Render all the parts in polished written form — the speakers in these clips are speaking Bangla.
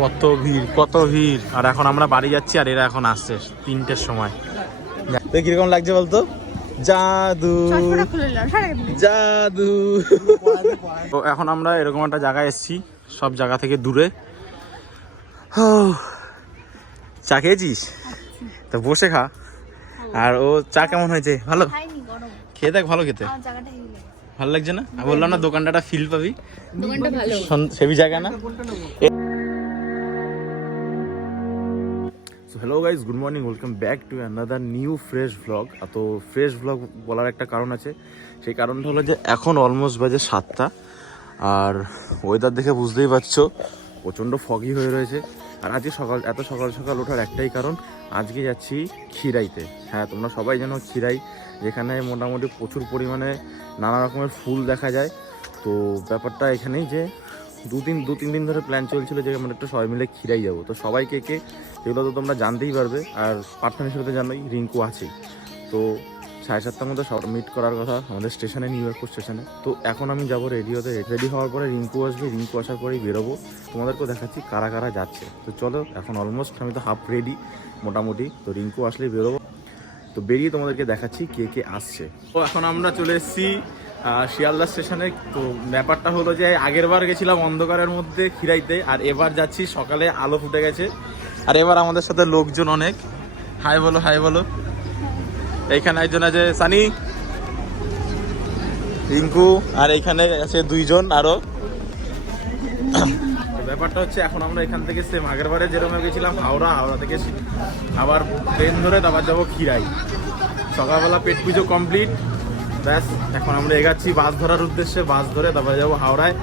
কত ভিড় কত ভিড়। আর এখন আমরা বাড়ি যাচ্ছি আর এরা এখন আসছে 3টের সময়। কিরকম লাগছে বলতো? জাদু জাদু। তো এখন আমরা এরকম একটা জায়গায় এসেছি, সব জায়গা থেকে দূরে। চা খেয়েছিস? তো বসে খা। আর ও চা কেমন হয়েছে? ভালো খেয়ে দেখ, ভালো খেতে ভালো লাগছে না? বললাম না দোকানটা ফিল পাবি, সেবি জায়গা না। So hello guys, good morning, welcome back to another new fresh vlog. তো ফ্রেশ ভ্লগ বলার একটা কারণ আছে, সেই কারণটা হলো যে এখন অলমোস্ট বাজে 7টা। আর ওয়েদার দেখে বুঝতেই পারছো প্রচণ্ড ফগি হয়ে রয়েছে। আর আজকে এত সকাল সকাল ওঠার একটাই কারণ, আজকে যাচ্ছি খিরাইতে। হ্যাঁ, তোমরা সবাই জানো খিরাই, যেখানে মোটামুটি প্রচুর পরিমাণে নানা রকমের ফুল দেখা যায়। তো ব্যাপারটা এখানেই যে দু তিন দিন ধরে প্ল্যান চলছিল যে আমরা একটু সবাই মিলে খিরাই যাবো। তো সবাইকে এগুলো তো তোমরা জানতেই পারবে। আর পার্টনার হিসেবে জানোই রিঙ্কু আছেই। তো 7:30টার মধ্যে সব মিট করার কথা আমাদের স্টেশনে, নিউ ইয়র্কপুর স্টেশনে। তো এখন আমি যাবো রেডি হওয়ার পরে রিঙ্কু আসবে, রিঙ্কু আসার পরেই বেরোবো। তোমাদেরকেও দেখাচ্ছি কারা কারা যাচ্ছে। তো চলো, এখন অলমোস্ট আমি তো হাফ রেডি মোটামুটি। তো রিঙ্কু আসলেই বেরোবো। তো বেরিয়ে তোমাদেরকে দেখাচ্ছি কে কে আসছে। তো এখন আমরা চলে এসেছি শিয়ালদা স্টেশনে। তো ব্যাপারটা হলো যে আগের বার গেছিলাম অন্ধকারের মধ্যে খিরাইতে, আর এবার যাচ্ছি সকালে আলো ফুটে গেছে। আর এবার আমাদের সাথে লোকজন অনেক। হাই বলো, হাই বলো। এইখানে একজন আছে সানি, রিঙ্কু, আর এইখানে আছে 2জন আরো। ব্যাপারটা হচ্ছে এখন আমরা এখান থেকে সেম আগের বারে যেরকম গেছিলাম হাওড়া থেকে আবার ট্রেন ধরে তারপর যাবো খিরাই। সকালবেলা পেট পুজো কমপ্লিট, ব্যাস এখন আমরা এগাচ্ছি বাস ধরার উদ্দেশ্যে। বাস ধরে তারপরে যাবো হাওড়ায়।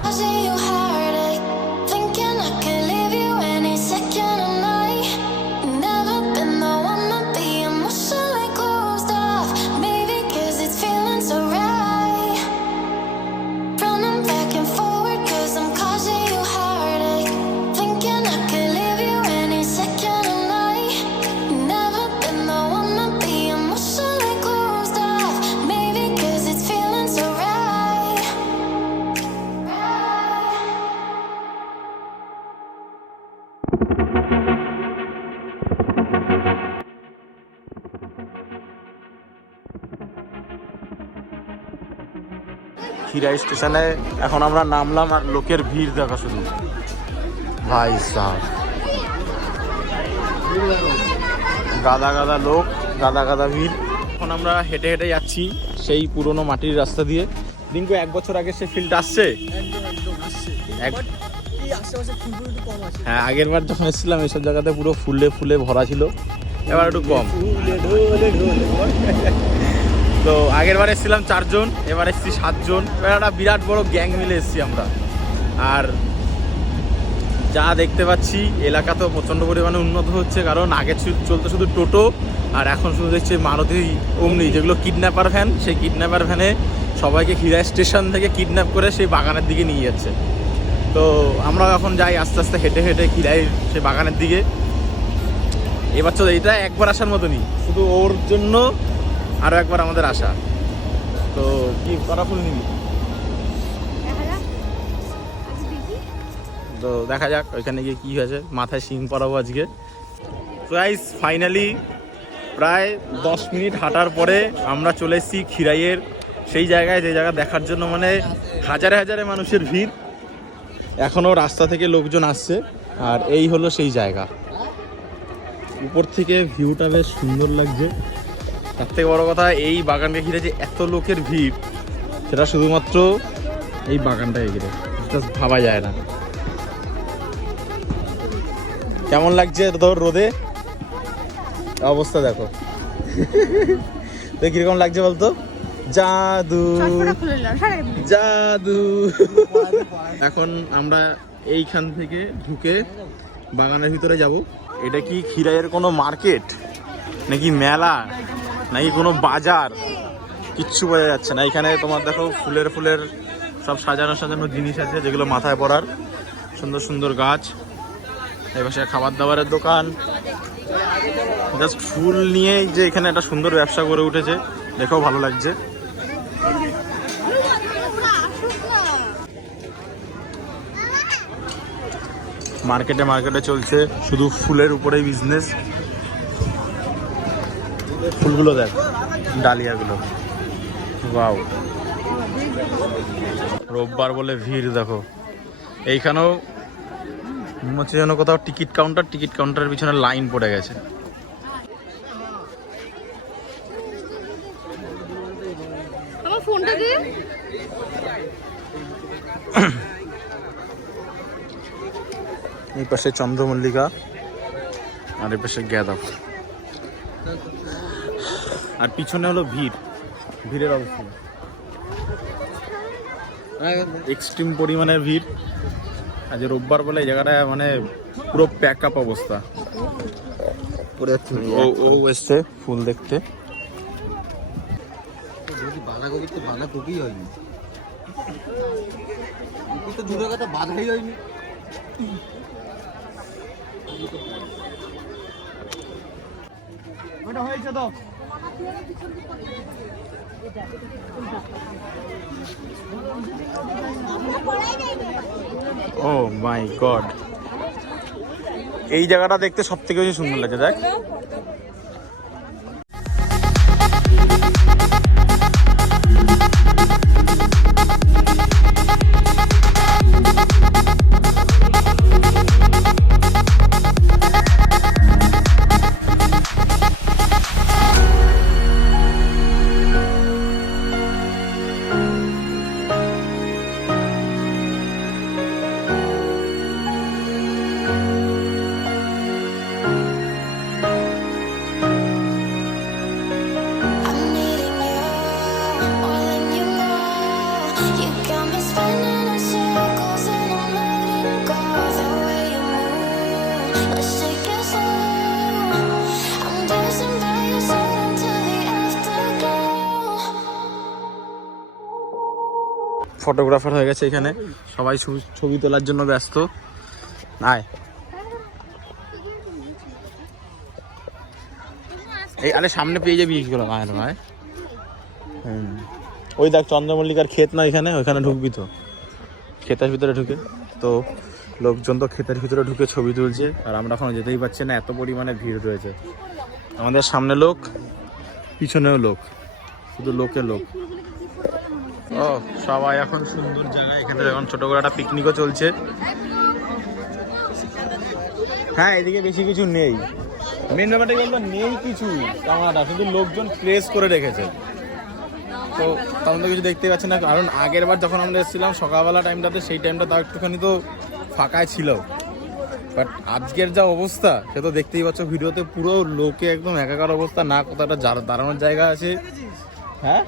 খিরাই স্টেশনে এখন আমরা নামলাম, আর লোকের ভিড় দেখা শুধু, ভাই সাহেব, গাদা গাদা লোক, গাদা গাদা ভিড়। এখন আমরা হেঁটে হেঁটে যাচ্ছি সেই পুরনো মাটির রাস্তা দিয়ে। দিনকো 1 বছর আগে সেই ফিল্ডটা আসছে। হ্যাঁ, আগের বার যখন এসেছিলাম এইসব জায়গাতে পুরো ফুলে ফুলে ভরা ছিল, এবার একটু কম। তো আগের বার এসেছিলাম 4 জন, এবার এসেছি 7 জন। এবার একটা বিরাট বড় গ্যাং মিলে এসেছি আমরা। আর যা দেখতে পাচ্ছি এলাকা তো প্রচণ্ড পরিমাণে উন্নত হচ্ছে, কারণ আগে চলতো শুধু টোটো, আর এখন শুধু দেখছি মারুতি ওমনি, যেগুলো কিডন্যাপার ভ্যান। সেই কিডন্যাপার ভ্যানে সবাইকে খিরাই স্টেশন থেকে কিডন্যাপ করে সেই বাগানের দিকে নিয়ে যাচ্ছে। তো আমরাও এখন যাই আস্তে আস্তে হেঁটে হেঁটে খিরাই সেই বাগানের দিকে। এবার চলো, এটা একবার আসার মতনই, শুধু ওর জন্য আরও একবার আমাদের আসা। তো কি করা ফুল নিবি? তো দেখা যাক ওইখানে গিয়ে কী হয়েছে। মাথায় শিং পরাবো আজকে। প্রাইস ফাইনালি প্রায় 10 মিনিট হাঁটার পরে আমরা চলে এসেছি খিরাইয়ের সেই জায়গায়, যে জায়গা দেখার জন্য মানে হাজারে হাজারে মানুষের ভিড়। এখনও রাস্তা থেকে লোকজন আসছে। আর এই হলো সেই জায়গা। উপর থেকে ভিউটা বেশ সুন্দর লাগছে। তার থেকে বড় কথা, এই বাগানকে ঘিরে যে এত লোকের ভিড়, সেটা শুধুমাত্র এই বাগানটাকে ঘিরে, সেটা ভাবা যায় না। কেমন লাগছে তোর রোদে? অবস্থা দেখো। তো কিরকম লাগছে বলতো? জাদু জাদু। এখন আমরা এইখান থেকে ঢুকে বাগানের ভিতরে যাব। এটা কি খিরাইয়ের কোনো মার্কেট নাকি মেলা নাকি কোনো বাজার, কিচ্ছু বোঝা যাচ্ছে না। এখানে তোমার দেখো ফুলের সব সাজানো জিনিস আছে, যেগুলো মাথায় পরার। সুন্দর সুন্দর গাছ, এই পাশে খাবার দাবারের দোকান। জাস্ট ফুল নিয়েই যে এখানে একটা সুন্দর ব্যবসা গড়ে উঠেছে, দেখেও ভালো লাগছে। মার্কেটে মার্কেটে চলছে শুধু ফুলের উপরেই বিজনেস। ফুলগুলো দেখ, ডালিয়াগুলো, ওয়াও। রোববার বলে ভিড় দেখো। এইখানেও হচ্ছে যেন কোথাও টিকিট কাউন্টারের পিছনে লাইন পড়ে গেছে। আমার ফোনটা দে। এই পাশে চন্দ্রমল্লিকা আর এই পাশে গাঁদা, আর পিছনে হলো ভিড়ের অবস্থা এক্সট্রিম পরিমাণের ভিড়। আজ রোববার বলে এই জায়গাটা মানে পুরো প্যাক আপ অবস্থা। ও এসছে ফুল দেখতে। বাঁধাকপি তো বাঁধাকপি হয়নি, তো দূরের কথা বাঁধাই হয়নি। ওটা হয়েছে তো। ও মাই গড, এই জায়গাটা দেখতে সব থেকে বেশি সুন্দর লাগে। দেখ ফটোগ্রাফার হয়ে গেছে এখানে, সবাই ছবি তোলার জন্য ব্যস্ত। আয় এই আরে সামনে পেয়ে যাবি এইগুলো। আয় ভাই, ওই দেখ চন্দ্রমল্লিকার ক্ষেত না এখানে, ওইখানে ঢুকবি তো, ক্ষেতের ভিতরে ঢুকে তো লোকজন তো ক্ষেতের ভিতরে ঢুকে ছবি তুলছে। আর আমরা এখন যেতেই পারছি না, এত পরিমাণে ভিড় রয়েছে। আমাদের সামনে লোক, পিছনেও লোক, শুধু লোকে লোক। ও সবাই এখন সুন্দর জায়গায়, এখানে এখন ছোট করে একটা পিকনিকও চলছে। হ্যাঁ এদিকে বেশি কিছু নেই, মেন ব্যাপারটা বলবো নেই কিছু কামাটা, শুধু লোকজন প্লেস করে রেখেছে। তো তখন তো কিছু দেখতে পাচ্ছি না, কারণ আগের বার যখন আমরা এসেছিলাম সকালবেলা টাইমটাতে, সেই টাইমটা তাও একটুখানি তো ফাঁকায় ছিল। বাট আজকের যা অবস্থা সে তো দেখতেই পাচ্ছ ভিডিওতে, পুরো লোকে একদম একাকার অবস্থা, না কোথাও একটা দাঁড়ানোর জায়গা আছে। হ্যাঁ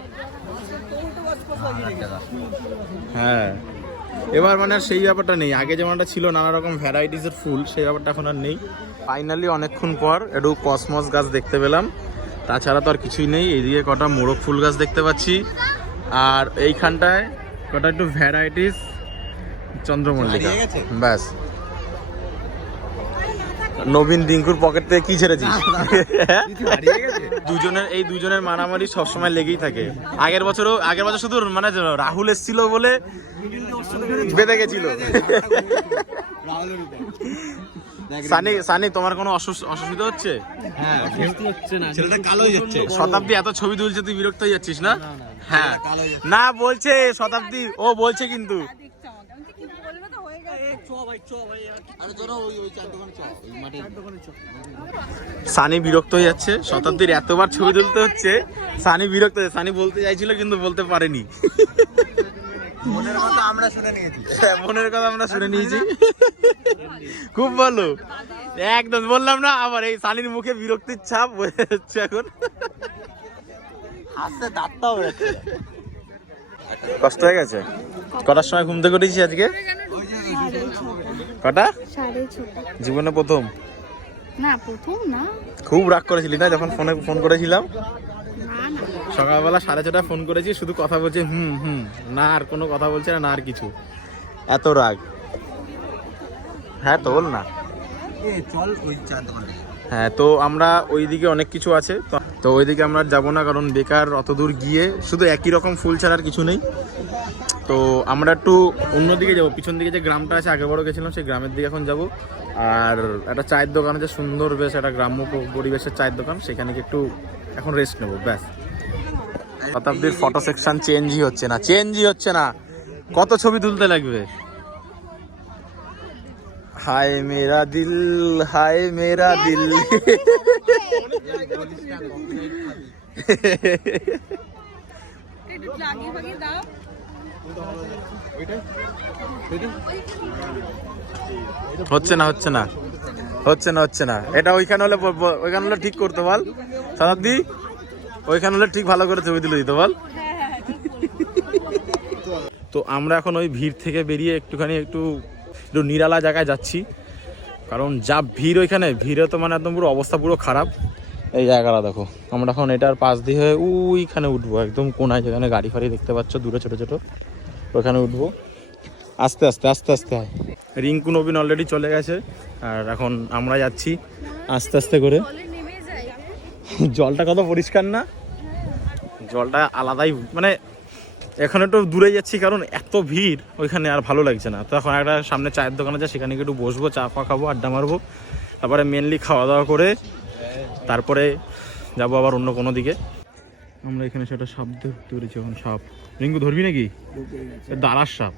হ্যাঁ, এবার মানে আর সেই ব্যাপারটা নেই, আগে যেমনটা ছিল নানা রকম ভ্যারাইটিসের ফুল, সেই ব্যাপারটা এখন আর নেই। ফাইনালি অনেকক্ষণ পর একটু কসমস গাছ দেখতে পেলাম, তাছাড়া তো আর কিছুই নেই। এইদিকে কটা মোরগ ফুল গাছ দেখতে পাচ্ছি, আর এইখানটায় কটা একটু ভ্যারাইটিস চন্দ্রমল্লিকা, ব্যাস। নবীন রিঙ্কুর পকেট থেকে কি ছেড়েছিস? দুজনের মারামারি সবসময় লেগেই থাকে। আগের বছর শুধু মানে রাহুল এসেছিল বলে বেঁধে গেছিল। সানি তোমার কোনো অসুবিধা হচ্ছে? শতাব্দী এত ছবি তুলছে, তুই বিরক্ত হয়ে যাচ্ছিস না? হ্যাঁ না বলছে শতাব্দী, ও বলছে কিন্তু সানি বিরক্ত হয়ে যাচ্ছে, শতাব্দীর এতবার ছবি তুলতে হচ্ছে, সানি বিরক্ত হচ্ছে। সানি বলতে চাইছিল কিন্তু বলতে পারেনি। মনের কথা আমরা শুনে নিয়েছি, মনের কথা আমরা শুনে নিয়েছি। খুব ভালো, একদম বললাম না। আবার এই সানির মুখে বিরক্তির ছাপ হচ্ছে এখন। হাসতে দাঁতটাও বেরোচ্ছে। কষ্ট হয়ে গেছে। কটার সময় ঘুম থেকে উঠেছি আজকে? কটা? 6:30। জীবনে প্রথম? না প্রথম না। খুব রাগ করেছিলি না যখন ফোন করেছিলাম? সকালবেলা 6:30 ফোন করেছি, শুধু কথা বলছে হুম, না আর কোনো কথা বলছে না, আর কিছু। এত রাগ। হ্যাঁ তো বল না। চল ওই চার দোকানে। হ্যাঁ, তো আমরা ওইদিকে অনেক কিছু আছে, তো ওইদিকে আমরা যাবো না, কারণ বেকার অত দূর গিয়ে শুধু একই রকম ফুল ছাড়ার কিছু নেই। তো আমরা একটু অন্যদিকে যাবো, পিছন দিকে যে গ্রামটা আছে আগে বড় গেছিলাম সেই গ্রামের দিকে এখন যাব। আর একটা চায়ের দোকান আছে সুন্দর, বেশ একটা গ্রাম্য পরিবেশের চায়ের দোকান, সেখানে গিয়ে একটু এখন রেস্ট নেবো ব্যাস। শতাব্দীর ফটো সেকশন চেঞ্জই হচ্ছে না, কত ছবি তুলতে লাগবে। হায় মেরা দিল, হায় মেরা দিল। হচ্ছে না, এটা ওইখানে হলে ঠিক করতো বল শতাব্দী, ওইখানে হলে ঠিক ভালো করে ছবি তুলে দিত বল। তো আমরা এখন ওই ভিড় থেকে বেরিয়ে একটু নিরালা জায়গায় যাচ্ছি, কারণ যা ভিড় ওইখানে, ভিড়ে তো মানে একদম পুরো অবস্থা পুরো খারাপ। এই জায়গাটা দেখো, আমরা এখন এটার পাশ দিয়ে হয়ে ওইখানে উঠবো, একদম কোনায় যেখানে গাড়ি ফাড়ি দেখতে পাচ্ছ দূরে ছোট ছোট, ওখানে উঠবো। আস্তে আস্তে রিঙ্কু নবীন অলরেডি চলে গেছে, আর এখন আমরা যাচ্ছি আস্তে আস্তে করে। জলটা কত পরিষ্কার না, জলটা আলাদাই, মানে এখন একটু দূরে যাচ্ছি কারণ এত ভিড় ওইখানে আর ভালো লাগছে না। তো এখন একটা সামনে চায়ের দোকানে যায়, সেখানে একটু বসবো, চা ফা খাবো, আড্ডা মারবো, তারপরে মেনলি খাওয়া দাওয়া করে তারপরে যাবো আবার অন্য কোনো দিকে। আমরা এখানে সেটা সাপ ধরতে পেরেছি, এখন সাপ। রিঙ্কু ধরবি নাকি? দাঁড়ার সাপ।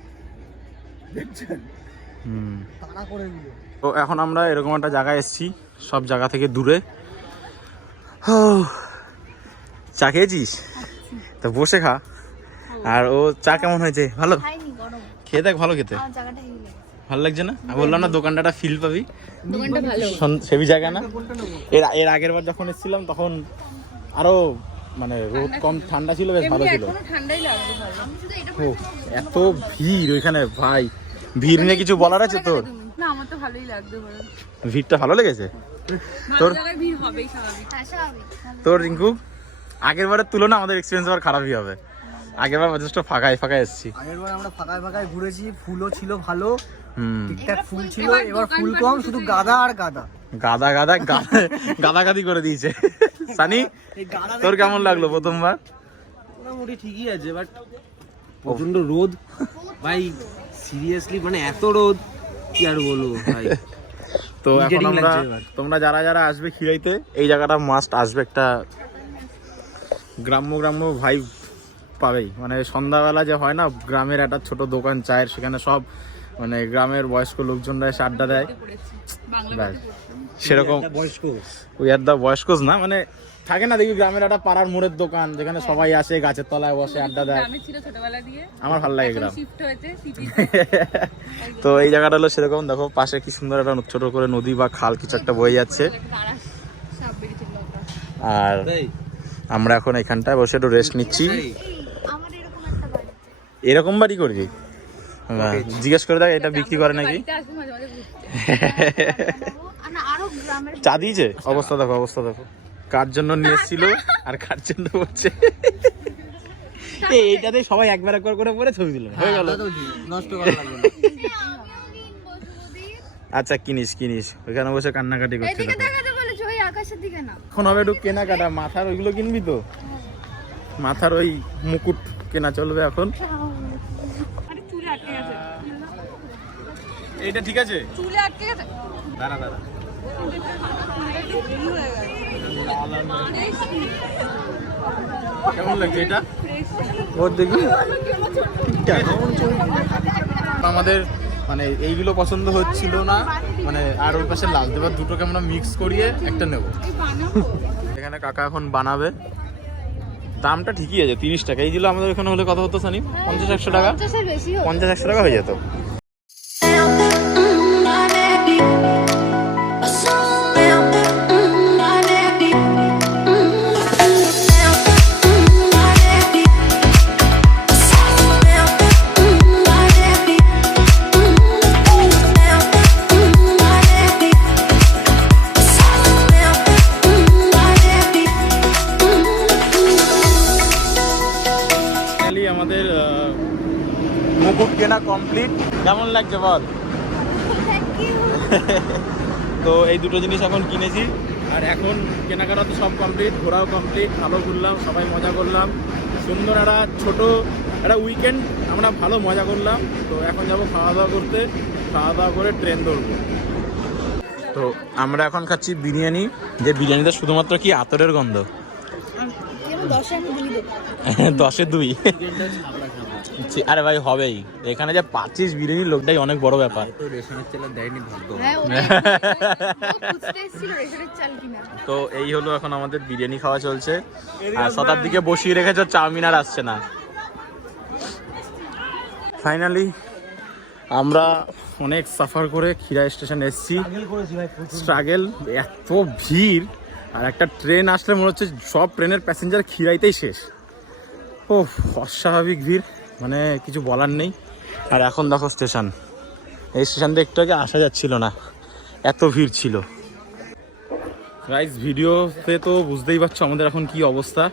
তো এখন আমরা এরকম একটা জায়গায় এসেছি, সব জায়গা থেকে দূরে। চা খেয়েছিস? তো বসে খা। আর ও চা কেমন হয়েছে? ভালো খেয়ে দেখ, ভালো খেতে ভালো লাগছে না? বললাম না দোকানটা ফিল পাবি, সেবি জায়গা না। এর আগের বার যখন এসেছিলাম তখন আরো মানে রোদ কম, ঠান্ডা ছিল, বেশ ভালো ছিল। এত ভিড় ওইখানে ভাই, ভিড় নিয়ে কিছু বলার আছে তোর? না, আমার তো ভালোই লাগবে। ভিড়টা ভালো লেগেছে তোর? তোর রিঙ্কু আগের বারের তুলনা আমাদের এক্সপিরিয়েন্স আবার খারাপই হবে। আগের বার যথেষ্ট ফাঁকায় এসেছি, আগের বার আমরা ফাঁকায় ঘুরেছি, ফুলও ছিল ভালো, ঠিকঠাক ফুল ছিল। এবার ফুল কম, শুধু গাদা আর গাদাগাদি করে দিয়েছে। সানি, তোর কেমন লাগলো প্রথমবার? মোটামুটি ঠিকই আছে, বাট প্রচন্ড রোদ ভাই, সিরিয়াসলি মানে এত রোদ কি আর বলবো ভাই। তো এখন আমরা, তোমরা যারা আসবে খিরাইতে, এই জায়গাটা মাস্ট আসবে, একটা গ্রাম্য ভাইব পাবেই। মানে সন্ধ্যাবেলা যে হয় না, গ্রামের একটা ছোট দোকান চায়ের, সেখানে সব মানে গ্রামের বয়স্ক লোকজনরা এসে আড্ডা দেয়, সেরকম বয়স্ক না, মানে থাকে না দেখি গ্রামের একটা পাড়ার মোড়ের দোকান, যেখানে সবাই আসে গাছের তলায় বসে আড্ডা দেয়। আমার ভালো লাগে গ্রাম। তো এই জায়গাটা হলো সেরকম। দেখো পাশে কি সুন্দর একটা ছোট করে নদী বা খাল কিছু একটা বয়ে যাচ্ছে, আর আমরা এখন এখানটায় বসে একটু রেস্ট নিচ্ছি। এরকম বাড়ি করবি? জিজ্ঞেস করে দেখ, এটা বিক্রি করে নাকি? চা দিয়েছে? অবস্থা দেখো, কার জন্য নিয়ে এসেছিল আর কার জন্য হচ্ছে। এইটাতে সবাই একবার করে পরে ছবি দিল, হয়ে গেল। আচ্ছা কিনিস, ওইখানে বসে কান্নাকাটি করছিল। এখন হবে একটু কেনাকাটা, মাথার ওইগুলো কিনবি তো? মাথার ওই মুকুট কেনা চলবে এখন। এইটা ঠিক আছে? চুলে আটকে গেছে, দাঁড়া। কেমন লাগছে এটা? ওর দেখি আমাদের মানে এইগুলো পছন্দ হচ্ছিল না, মানে আর ওর পাশে লাল দেবার দুটোকে আমরা মিক্স করিয়ে একটা নেব। এখানে কাকা এখন বানাবে। দামটা ঠিকই আছে, 30 টাকা। এইগুলো আমাদের এখানে হলে কত হতো সানি? 50-100 টাকা, 50-100 টাকা হয়ে যেত। আমাদের মুকুট কেনা কমপ্লিট। কেমন লাগছে বল? তো এই দুটো জিনিস এখন কিনেছি, আর এখন কেনাকাটা তো সব কমপ্লিট, ঘোরাও কমপ্লিট, ভালো ঘুরলাম, সবাই মজা করলাম, সুন্দর একটা ছোটো একটা উইকেন্ড আমরা ভালো মজা করলাম। তো এখন যাবো খাওয়া দাওয়া করতে, খাওয়া দাওয়া করে ট্রেন ধরবো। তো আমরা এখন খাচ্ছি বিরিয়ানি, যে বিরিয়ানিতে শুধুমাত্র কি আতরের গন্ধ। 10-এ 2। আরে ভাই হবেই, এখানে যে 25 বিরিয়ানির লোকটাই অনেক বড় ব্যাপার। তো এই হলো এখন আমাদের বিরিয়ানি খাওয়া চলছে, আর শতাব্দীকে বসিয়ে রেখেছে, চাউমিন আর আসছে না। ফাইনালি আমরা অনেক সাফার করে খিরা স্টেশন এসেছি। স্ট্রাগেল, এত ভিড়, আর একটা ট্রেন আসলে মনে হচ্ছে সব ট্রেনের প্যাসেঞ্জার খিরাইতেই শেষ। ও অস্বাভাবিক ভিড়, মানে কিছু বলার নেই। আর এখন দেখো স্টেশন, এই স্টেশন দিয়ে একটু আগে আসা যাচ্ছিল না, এত ভিড় ছিল। গাইস ভিডিওতে তো বুঝতেই পারছো আমাদের এখন কি অবস্থা,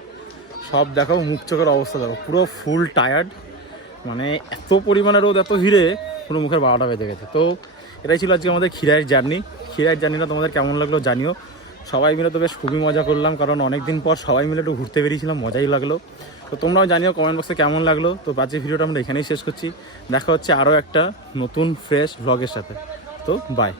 সব দেখো, মুখ চোখের অবস্থা দেখো, পুরো ফুল টায়ার্ড। মানে এত পরিমাণে রোদ, এত ভিড়ে পুরো মুখের 12টা বেজে গেছে। তো এটাই ছিল আজকে আমাদের খিরাইয়ের জার্নি। খিরাইয়ের জার্নিটা তোমাদের কেমন লাগলো জানিও। সবাই মিলে তো বেশ খুবই মজা করলাম, কারণ অনেক দিন পর সবাই মিলে একটু ঘুরতে বেরিয়েছিলাম, মজাই লাগলো। তো তোমরাও জানিও কমেন্ট বক্সে কেমন লাগলো। তো আজকের ভিডিওটা আমরা এখানেই শেষ করছি, দেখা হচ্ছে আরও একটা নতুন ফ্রেশ ভ্লগের সাথে। তো বাই।